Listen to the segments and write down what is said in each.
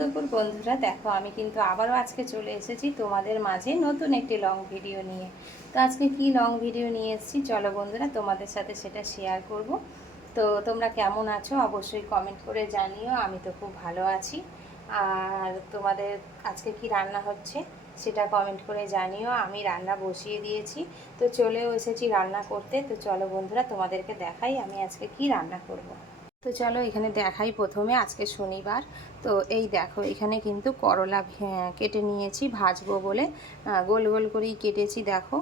দুপুর বন্ধুরা, দেখো আমি কিন্তু আবারও আজকে চলে এসেছি তোমাদের মাঝে নতুন একটি লং ভিডিও নিয়ে। তো আজকে কি লং ভিডিও নিয়ে এসেছি চলো বন্ধুরা তোমাদের সাথে সেটা শেয়ার করব। তো তোমরা কেমন আছো অবশ্যই কমেন্ট করে জানিও। আমি তো খুব ভালো আছি। আর তোমাদের আজকে কি রান্না হচ্ছে সেটা কমেন্ট করে জানিও। আমি রান্না বসিয়ে দিয়েছি, তো চলেও এসেছি রান্না করতে। তো চলো বন্ধুরা তোমাদেরকে দেখাই আমি আজকে কি রান্না করব। তো চলো এখানে দেখাই প্রথমে, আজকে শনিবার। তো এই দেখো এখানে কিন্তু করলা কেটে নিয়েছি ভাজবো বলে, গোল গোল করেই কেটেছি দেখো।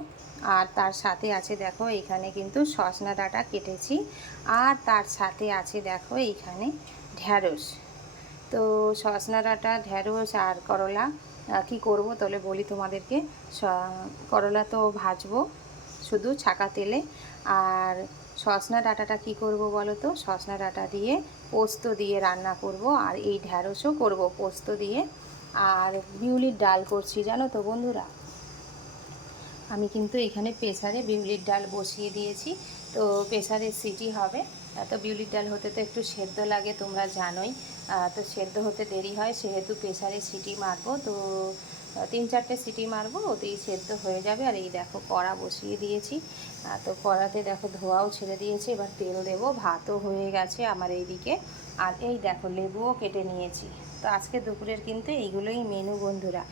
আর তার সাথে আছে দেখো এখানে কিন্তু সজনা ডাঁটা কেটেছি। আর তার সাথে আছে দেখো এইখানে ঢ্যাঁড়স। তো সজনা ডাঁটা, ঢ্যাঁড়স আর করলা কি করব তাহলে বলি তোমাদেরকে। করলা তো ভাজবো শুধু ছাকা তেলে। আর সজনা ডাঁটাটা কি করব বলো তো, সজনা ডাঁটা দিয়ে পোস্ত দিয়ে রান্না করব। আর এই ঢ্যাঁড়সও করব পোস্ত দিয়ে। আর বিউলির ডাল করছি জানো তো বন্ধুরা। আমি কিন্তু এখানে প্রেসারে বিউলির ডাল বসিয়ে দিয়েছি। তো প্রেসারে সিটি হবে। তো বিউলির ডাল হতে তো একটু সেদ্ধ লাগে তোমরা জানোই। তো সেদ্ধ হতে দেরি হয়, সেহেতু প্রেসারে সিটি মারবো। তো 3-4টে সিটি মারবো, ওতেই সেদ্ধ হয়ে যাবে। আর এই দেখো কড়া বসিয়ে দিয়েছি। তো কড়াতে দেখো ধোয়াও ছেড়ে দিয়েছি, এবার তেল দেবো। ভাতও হয়ে গেছে আমার এইদিকে। আর এই দেখো লেবুও কেটে নিয়েছি। তো আজকে দুপুরের কিন্তু এইগুলোই মেনু বন্ধুরা।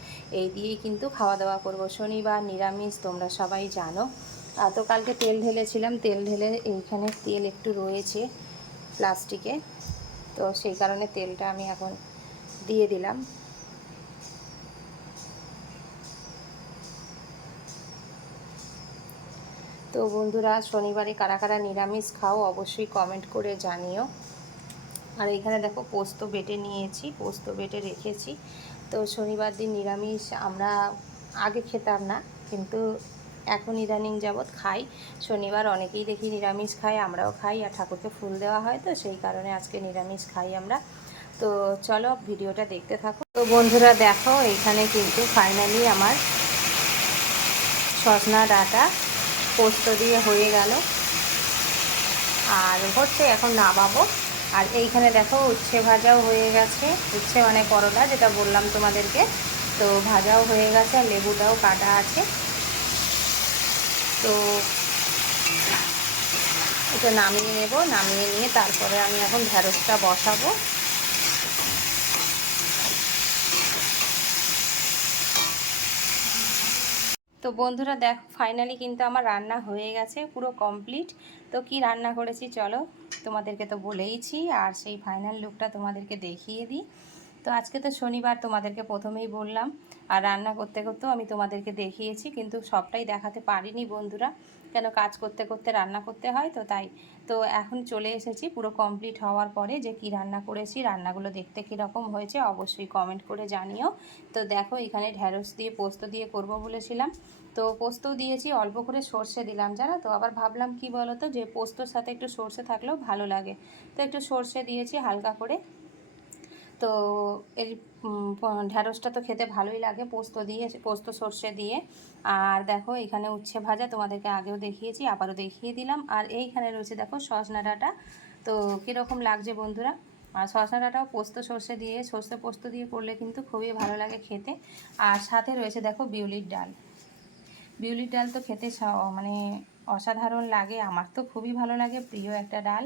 এই দিয়েই কিন্তু খাওয়া দাওয়া করব। শনিবার নিরামিষ তোমরা সবাই জানো। তো কালকে তেল ঢেলেছিলাম, তেল ঢেলে এইখানে তেল একটু রয়েছে প্লাস্টিকে, তো সেই কারণে তেলটা আমি এখন দিয়ে দিলাম। তো বন্ধুরা শনিবারে কারা কারা নিরামিষ খাও অবশ্যই কমেন্ট করে জানিও। আর এখানে দেখো পোস্ত বেটে নিয়েছি, পোস্ত বেটে রেখেছি। তো শনিবার দিন নিরামিষ আমরা আগে খেতাম না, কিন্তু এখন ইদানিং যাবৎ খাই। শনিবার অনেকেই দেখি নিরামিষ খায়, আমরাও খাই। আর ঠাকুরকে ফুল দেওয়া হয়, তো সেই কারণে আজকে নিরামিষ খাই আমরা। তো চলো ভিডিওটা দেখতে থাকো। তো বন্ধুরা দেখো এখানে কিন্তু ফাইনালি আমার সজনা ডাঁটা পোস্ত দিয়ে হয়ে গেল। আর হচ্ছে এখন নামাবো। আর এইখানে দেখো উচ্ছে ভাজাও হয়ে গেছে। উচ্ছে মানে করলা, যেটা বললাম তোমাদেরকে। তো ভাজাও হয়ে গেছে আর লেবুটাও কাটা আছে। তো এটা নামিয়ে নেব, নামিয়ে নিয়ে তারপরে আমি এখন ঢ্যাঁড়সটা বসাবো। তো বন্ধুরা দেখো ফাইনালি কিন্তু আমার রান্না হয়ে গেছে, পুরো কমপ্লিট। তো কি রান্না করেছি চলো তোমাদেরকে তো বলেইছি, আর সেই ফাইনাল লুকটা তোমাদেরকে দেখিয়ে দিই। তো আজকে তো শনিবার তোমাদেরকে প্রথমেই বললাম। আর রান্না করতে করতেও আমি তোমাদেরকে দেখিয়েছি, কিন্তু সবটাই দেখাতে পারিনি বন্ধুরা, কেন কাজ করতে করতে রান্না করতে হয় তো তাই। তো এখন চলে এসেছি পুরো কমপ্লিট হওয়ার পরে যে কি রান্না করেছি, রান্নাগুলো দেখতে কীরকম হয়েছে অবশ্যই কমেন্ট করে জানিও। তো দেখো এখানে ঢ্যাঁড়স দিয়ে পোস্ত দিয়ে করব বলেছিলাম। তো পোস্তও দিয়েছি, অল্প করে সর্ষে দিলাম জানো তো। আবার ভাবলাম কি বলো তো, যে পোস্তর সাথে একটু সর্ষে থাকলেও ভালো লাগে, তো একটু সর্ষে দিয়েছি হালকা করে। তো এই ঢ্যাঁড়সটা তো খেতে ভালোই লাগে পোস্ত দিয়ে, পোস্ত সর্ষে দিয়ে। আর দেখো এখানে উচ্ছে ভাজা তোমাদেরকে আগেও দেখিয়েছি, আবারও দেখিয়ে দিলাম। আর এইখানে রয়েছে দেখো সজনা ডাঁটা। তো কীরকম লাগছে বন্ধুরা। আর সজনা ডাঁটাও পোস্ত সর্ষে দিয়ে, সর্ষে পোস্ত দিয়ে করলে কিন্তু খুবই ভালো লাগে খেতে। আর সাথে রয়েছে দেখো বিউলির ডাল। বিউলির ডাল তো খেতে মানে অসাধারণ লাগে, আমার তো খুবই ভালো লাগে, প্রিয় একটা ডাল।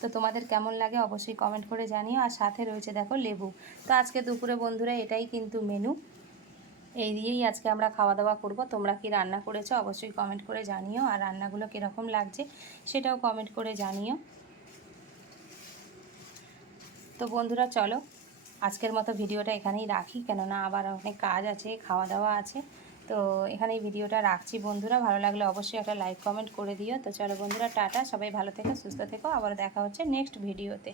তো তোমাদের কেমন লাগে অবশ্যই কমেন্ট করে জানিও। আর সাথে রয়েছে দেখো লেবু। তো আজকে দুপুরে বন্ধুরা এটাই কিন্তু মেনু। এই দিয়েই আজকে আমরা খাওয়া দাওয়া করব। তোমরা কি রান্না করেছো অবশ্যই কমেন্ট করে জানিও। আর রান্নাগুলো কীরকম লাগছে সেটাও কমেন্ট করে জানিও। তো বন্ধুরা চলো আজকের মতো ভিডিওটা এখানেই রাখি, কেননা আবার অনেক কাজ আছে, খাওয়া দাওয়া আছে। তো এখানেই ভিডিওটা রাখছি বন্ধুরা। ভালো লাগলে অবশ্যই একটা লাইক কমেন্ট করে দিও। তো চলো বন্ধুরা টাটা, সবাই ভালো থেকো, সুস্থ থেকো, আবার দেখা হচ্ছে নেক্সট ভিডিওতে।